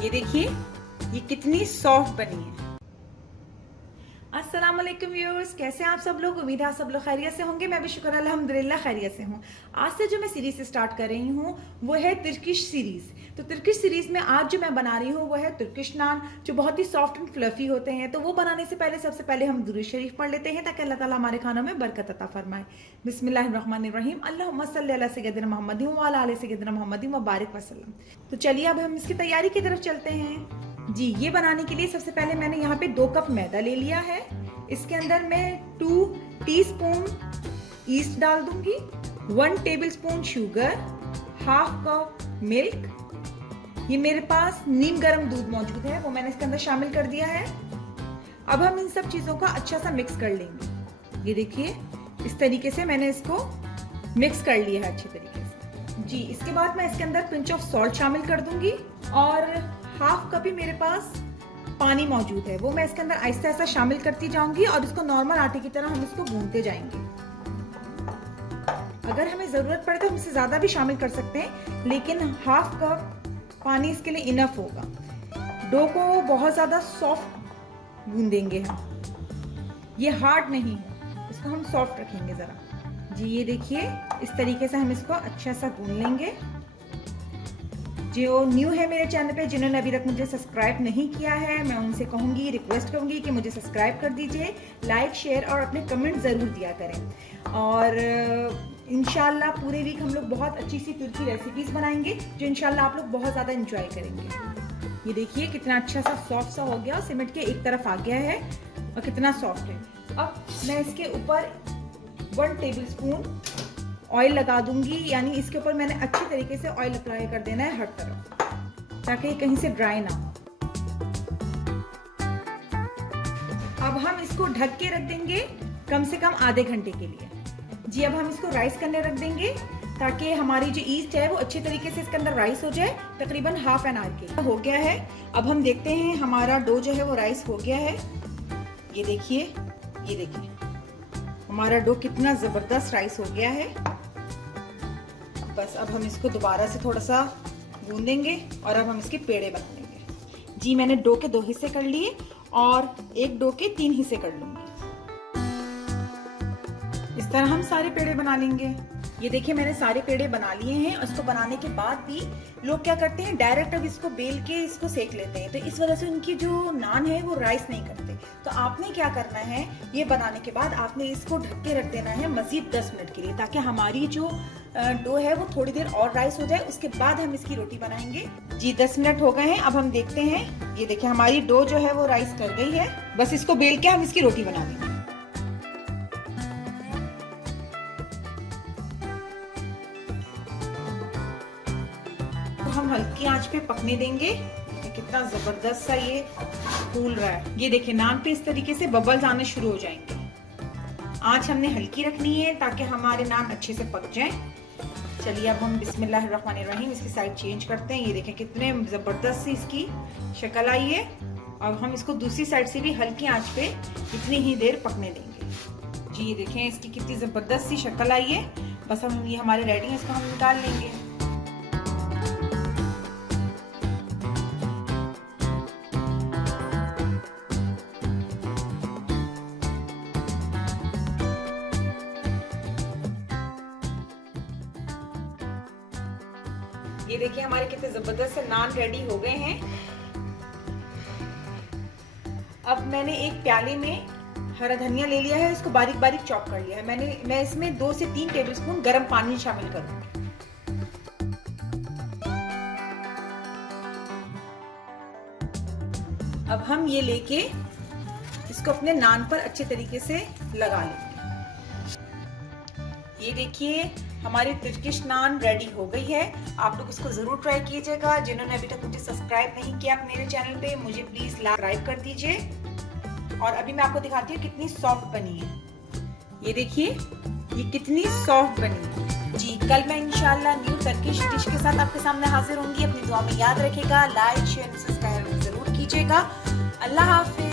ये देखिए ये कितनी सॉफ्ट बनी है। अस्सलाम वालेकुम व्यूअर्स, कैसे हैं आप सब लोग। उम्मीद है आप सब लोग खैरियत से होंगे। मैं भी शुक्र अल्हम्दुलिल्लाह खैरियत से हूँ। आज से जो मैं सीरीज स्टार्ट कर रही हूँ वो है तुर्किश सीरीज। तो तुर्किश सीरीज में आज जो मैं बना रही हूँ वो है तुर्किश नान, जो बहुत ही सॉफ्ट एंड फ्लफी होते हैं। तो वो बनाने से पहले सबसे पहले हम दुरूद शरीफ पढ़ लेते हैं ताकि अल्लाह ताला हमारे खानों में बरकत अता फरमाए। बिस्मिल्लाहिर्रहमानिर्रहीम, अल्लाहुम्मा सल्ली अला सय्यदिना मुहम्मदिन व अला आलि सय्यदिना मुहम्मदिन व बारिक वसल्लम। तो चलिए अब हम इसकी तैयारी की तरफ चलते हैं। जी, ये बनाने के लिए सबसे पहले मैंने यहाँ पे 2 कप मैदा ले लिया है। इसके अंदर मैं 2 टीस्पून ईस्ट डाल दूंगी, 1 tablespoon sugar, half cup milk. ये मेरे पास नीम गर्म दूध मौजूद है, वो मैंने इसके अंदर शामिल कर दिया है। अब हम इन सब चीजों का अच्छा सा मिक्स कर लेंगे। ये देखिए इस तरीके से मैंने इसको मिक्स कर लिया है अच्छे तरीके से। जी, इसके बाद मैं इसके अंदर पिंच ऑफ सॉल्ट शामिल कर दूंगी और हाफ कप ही मेरे पास पानी मौजूद है, वो मैं इसके अंदर आहिस्ता आहिस्ता शामिल करती जाऊंगी और इसको नॉर्मल आटे की तरह हम इसको गूंथते जाएंगे। अगर हमें जरूरत पड़े तो हम इससे ज्यादा भी शामिल कर सकते हैं, लेकिन हाफ कप पानी इसके लिए इनफ होगा। डो को बहुत ज्यादा सॉफ्ट गूंदेंगे हम, ये हार्ड नहीं है, इसको हम सॉफ्ट रखेंगे जरा। जी, ये देखिए इस तरीके से हम इसको अच्छा सा गूंद लेंगे। जो न्यू है मेरे चैनल पे, जिन्होंने अभी तक मुझे सब्सक्राइब नहीं किया है, मैं उनसे कहूँगी, रिक्वेस्ट करूँगी कि मुझे सब्सक्राइब कर दीजिए, लाइक शेयर और अपने कमेंट ज़रूर दिया करें। और इंशाल्लाह पूरे वीक हम लोग बहुत अच्छी सी तुर्की रेसिपीज़ बनाएंगे जो इंशाल्लाह आप लोग बहुत ज़्यादा इंजॉय करेंगे। ये देखिए कितना अच्छा सा सॉफ्ट सा हो गया, सिमट के एक तरफ आ गया है और कितना सॉफ्ट है। अब मैं इसके ऊपर 1 टेबलस्पून ऑयल लगा दूंगी, यानी इसके ऊपर मैंने अच्छी तरीके से ऑयल अप्लाई कर देना है हर तरफ ताकि कहीं से ड्राई ना हो। अब हम इसको ढक के रख देंगे कम से कम आधे घंटे के लिए। जी, अब हम इसको राइस करने रख देंगे ताकि हमारी जो ईस्ट है वो अच्छे तरीके से इसके अंदर राइस हो जाए। तकरीबन हाफ एन आवर के हो गया है। अब हम देखते हैं हमारा डो जो है वो राइस हो गया है। ये देखिए हमारा डो कितना जबरदस्त राइस हो गया है। बस अब हम इसको दोबारा से थोड़ा सा गूंदेंगे और अब हम इसके पेड़े बना लेंगे। जी, मैंने डो के 2 हिस्से कर लिए और एक डो के 3 हिस्से कर लूंगी। इस तरह हम सारे पेड़े बना लेंगे। ये देखिए मैंने सारे पेड़े बना लिए हैं। और इसको बनाने के बाद भी लोग क्या करते हैं, डायरेक्ट अब इसको बेल के इसको सेक लेते हैं, तो इस वजह से उनकी जो नान है वो राइस नहीं करते। तो आपने क्या करना है, ये बनाने के बाद आपने इसको ढक के रख देना है मजीद 10 मिनट के लिए, ताकि हमारी जो डो है वो थोड़ी देर और राइस हो जाए। उसके बाद हम इसकी रोटी बनाएंगे। जी, 10 मिनट हो गए हैं। अब हम देखते हैं। ये देखिए हमारी डो जो है वो राइस कर गई है। बस इसको बेल के हम इसकी रोटी बना देंगे। हम हल्की आंच पे पकने देंगे। कितना जबरदस्त सा ये फूल रहा है। ये देखिए नान पे इस तरीके से बबल्स आने शुरू हो जाएंगे। आंच हमने हल्की रखनी है ताकि हमारे नान अच्छे से पक जाएं। चलिए अब हम बिस्मिल्लाहिर्रहमानिर्रहीम इसकी साइड चेंज करते हैं। ये देखें कितने जबरदस्त सी इसकी शक्ल आई है। अब हम इसको दूसरी साइड से भी हल्की आंच पे इतनी ही देर पकने देंगे। जी, ये देखें इसकी कितनी जबरदस्त सी शक्ल आई है। बस हम ये हमारे रेडी है, इसको हम निकाल लेंगे। ये देखिए हमारे कितने जबरदस्त से नान रेडी हो गए हैं। अब मैंने एक प्याले में हरा धनिया ले लिया है, इसको बारीक बारीक चॉप कर लिया है। मैं इसमें 2 से 3 टेबलस्पून गर्म पानी शामिल करूंगी। अब हम ये लेके इसको अपने नान पर अच्छे तरीके से लगा लेंगे। ये देखिए हमारी तुर्किश नान रेडी हो गई है। आप लोग इसको जरूर ट्राई कीजिएगा। जिन्होंने अभी तक मुझे सब्सक्राइब नहीं किया मेरे चैनल पे, मुझे प्लीज सब्सक्राइब कर दीजिए। और अभी मैं आपको दिखाती हूँ कितनी सॉफ्ट बनी है। ये देखिए ये कितनी सॉफ्ट बनी है। जी, कल मैं इंशाल्लाह न्यू टर्किश डिश के साथ आपके सामने हाजिर होंगी। अपनी दुआ में याद रखेगा, लाइक शेयर सब्सक्राइब जरूर कीजिएगा। अल्लाह हाफिज।